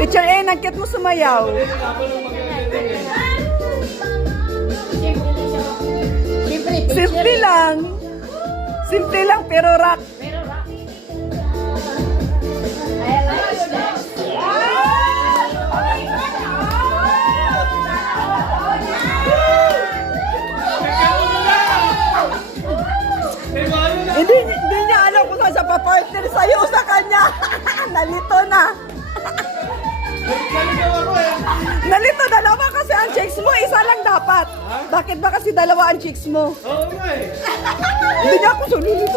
Teacher A, nagkit mo sumayaw. Simple lang. Simple lang pero rock. Hindi niya alam kung saan siya pa-partner sa'yo o sa kanya. Nalito na. Nalito, dalawa kasi ang chicks mo. Isa lang dapat. Bakit ba kasi dalawa ang chicks mo? Oo nga eh. Hindi niya ako sunod. Ulit.